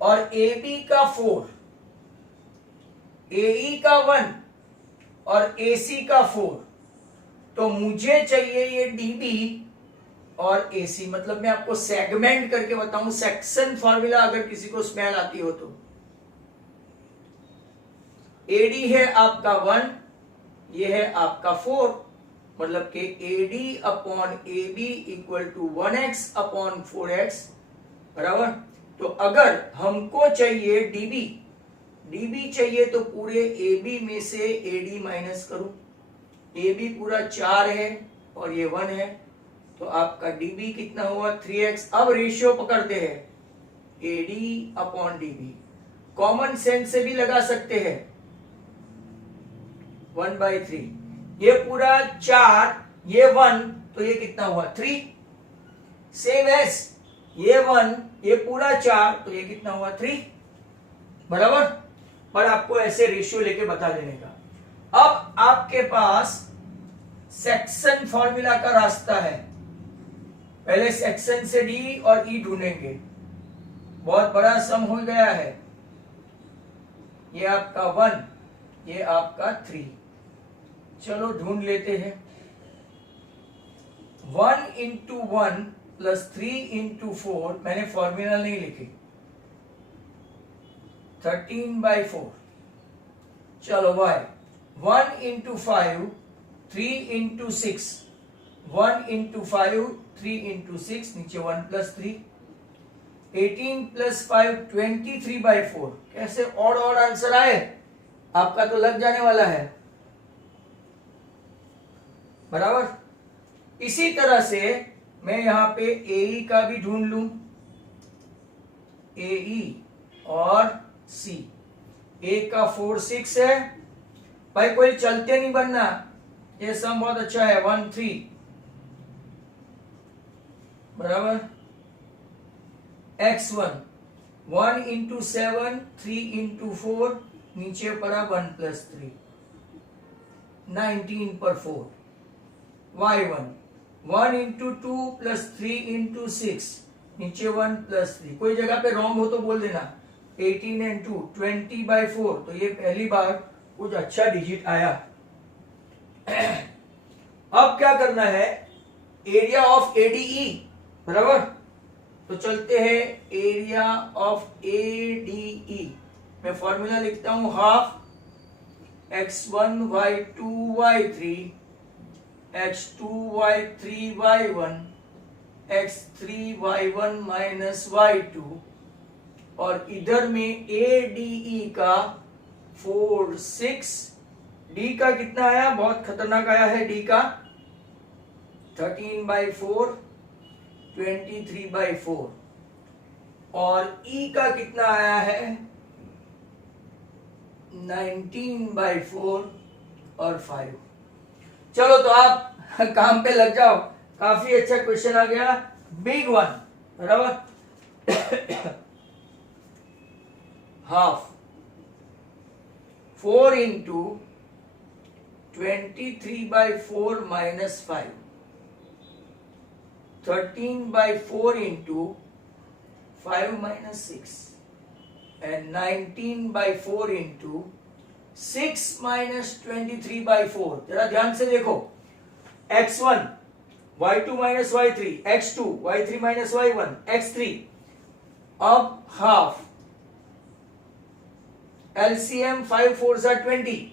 और AB का 4, AE का 1 और AC का 4, तो मुझे चाहिए ये DB और AC। मतलब मैं आपको सेगमेंट करके बताऊं, सेक्शन फॉर्मूला अगर किसी को स्मेल आती हो तो। AD है आपका 1, ये है आपका 4, मतलब कि AD upon AB equal to 1x upon 4x, बराबर। तो अगर हमको चाहिए DB चाहिए तो पूरे AB में से AD माइनस करो। AB पूरा 4 है और ये 1 है, तो आपका DB कितना हुआ? 3x। अब रेशियो पकड़ते हैं, AD upon DB। Common sense से भी लगा सकते हैं, 1/3। ये पूरा 4, ये 1, तो ये कितना हुआ? 3। सेम एस, ये 1, ये पूरा 4, तो ये कितना हुआ? 3, बराबर। पर आपको ऐसे रेशियो लेके बता देने का। अब आपके पास सेक्शन फॉर्मूला का रास्ता है। पहले सेक्शन से डी और ई ढूंढेंगे। बहुत बड़ा सम हो गया है। ये आपका 1, ये आपका 3। चलो ढूंढ लेते हैं। 1 × 1 प्लस 3 × 4, मैंने फॉर्मूला नहीं लिखी, 13/4। चलो y 1 × 5, 3 × 6, 1 × 5, 3 × 6, नीचे 1 + 3, 18 + 5, 23/4। कैसे ऑड आंसर आए? आपका तो लग जाने वाला है, बराबर। इसी तरह से मैं यहां पे AE का भी ढूंढ लूं, AE और C। A का 4, 6 है। भाई कोई चलते नहीं बनना, ये सम बहुत अच्छा है। 1, 3, बराबर। x1 1 × 7, 3 × 4, नीचे पड़ा 1 + 3, 19/4। y1 1 × 2 + 3 × 6, नीचे 1 + 3। कोई जगह पे रॉन्ग हो तो बोल देना। 18 and 2, 20/4। तो ये पहली बार कुछ अच्छा डिजिट आया। अब क्या करना है, एरिया ऑफ एडीई, बराबर। तो चलते हैं एरिया ऑफ एडीई, मैं फॉर्मूला लिखता हूं half x1 y2 y3 x2 y3 y1 x3 y1 minus y2, और इधर में ADE का 4 6, D का कितना आया, बहुत खतरनाक आया है D का 13/4 23/4, और E का कितना आया है 19/4 और 5। चलो तो आप काम पे लग जाओ, काफी अच्छा क्वेश्चन आ गया, बिग वन, बराबर। Half 4 into 23/4 minus 5, 13/4 into 5 minus 6, and 19/4 into 6 minus 23/4। जरा ध्यान से देखो, x1 y2 minus y3 x2 y3 minus y1 x3, अब हाफ LCM 5 4 20,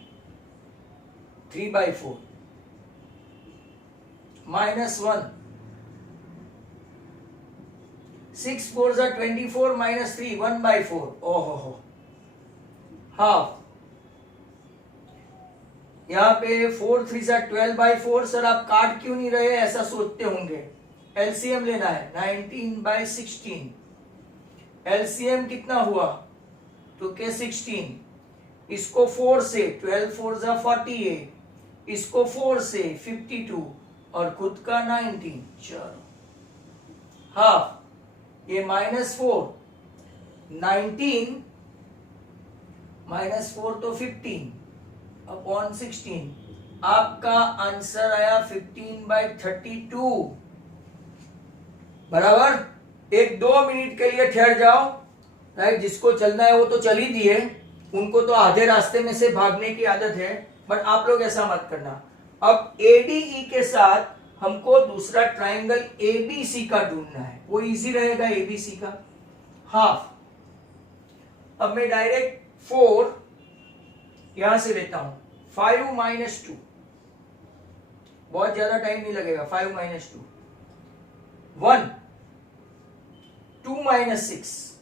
3/4 माइनस 1, 6 4 24 माइनस 3 1/4, ओहो हाफ। यहाँ पे 4 3 12/4, सर आप काट क्यों नहीं रहे, ऐसा सोचते होंगे। एलसीएम लेना है 19/16, एलसीएम कितना हुआ, तो क्या 16, इसको 4 से 12 4 48, इसको 4 से 52 और खुद का 19। चलो हाफ, ये -4 19 -4 तो 15 अपॉन 16, आपका आंसर आया 15/32, बराबर। 1-2 मिनट के लिए ठहर जाओ, राइट, जिसको चलना है वो तो चल ही दिए, उनको तो आधे रास्ते में से भागने की आदत है, बट आप लोग ऐसा मत करना। अब एडीई के साथ हमको दूसरा ट्राइंगल एबीसी का ढूंढना है, वो इजी रहेगा एबीसी का। हाफ, अब मैं डायरेक्ट 4 यहां से लेता हूं, 5 माइनस 2, बहुत ज्यादा टाइम नहीं लगेगा, 5 माइनस 2 1, 2 माइनस 6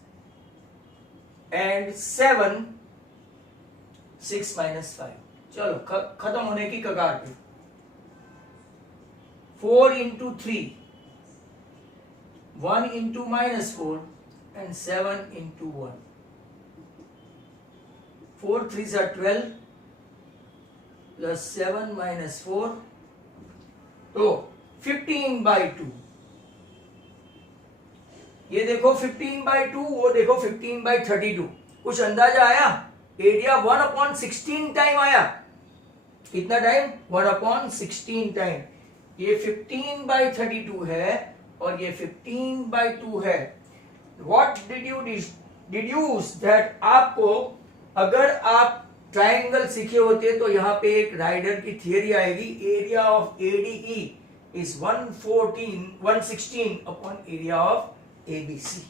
एंड 7 6 माइनस 5। चलो खत्म होने की कगार पे। 4 into 3, 1 into -4 and 7 into 1, 4 3 12 plus 7 minus 4, तो 15/2। ये देखो 15/2, वो देखो 15/32। कुछ अंदाजा आया, एरिया 1/16 टाइम आया। कितना टाइम, 1/16 टाइम। ये 15/32 है और ये 15/2 है। What did you deduce that, आपको अगर आप ट्राइंगल सीखे होते तो यहां पे एक राइडर की थियरी आएगी, area of ADE is 116 upon area of ABC.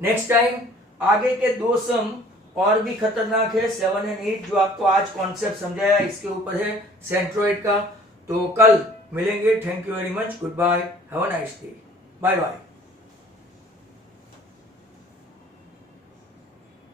Next time आगे के 2 सम और भी खतरनाक है, 7 और 8, जो आपको आज कॉन्सेप्ट समझाया इसके ऊपर है सेंट्रोइड का। तो कल मिलेंगे। Thank you very much, good bye, have a nice day, bye bye.